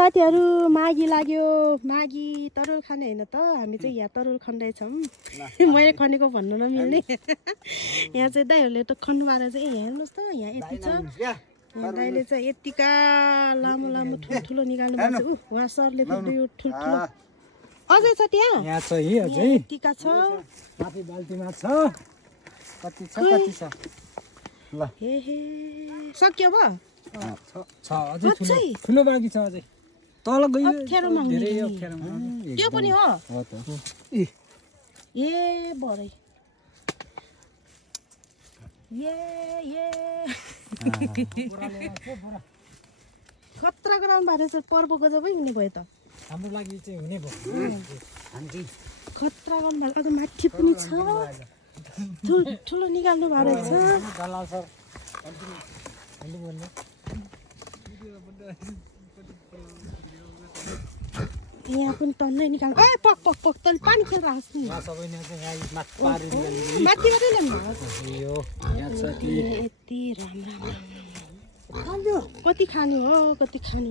साथीहरू मागी लाग्यो मागी तरुल खाने होइन त हामी चाहिँ यहाँ तरुल खन्दैछौँ मैले खनेको भन्नु नमिल्ने यहाँ चाहिँ दाइहरूले त खन्नु पाएर चाहिँ यहाँ हेर्नुहोस् त यहाँ यति छ यहाँ दाइले चाहिँ यतिका लामो लामो ठुल्ठुलो निकाल्नु पर्छ उहाँ सरले फेरि यो ठुल्ठुलो अझै छ त्यहाँ यहाँ छ है अझै यतिका छ माथि बाल्टीमा छ कति छ ल हे हे सक्यो भयो छ अझै ठुलो बाँकी छ अझै तल गयो अप्ठ्यारो माग्ने धेरै अप्ठ्यारो माग्ने त्यो पनि हो हो त ए बरै ए खतरा गराउनु भएको रहेछ पर्व गजबै हुने भयो त हाम्रो लागि चाहिँ हुने भयो खतरा गर्नु भएको अझ माथि पनि छ ठुलो निकाल्नु भएको रहेछ दलाल सर यहाँ पनि टन्नै निकाल्नु ए पक पक पक तैँले पानी खेल्न राख्छु नि माथिबाटै ल्याउनु भएको यति राम्रो कति खानु हो कति खानु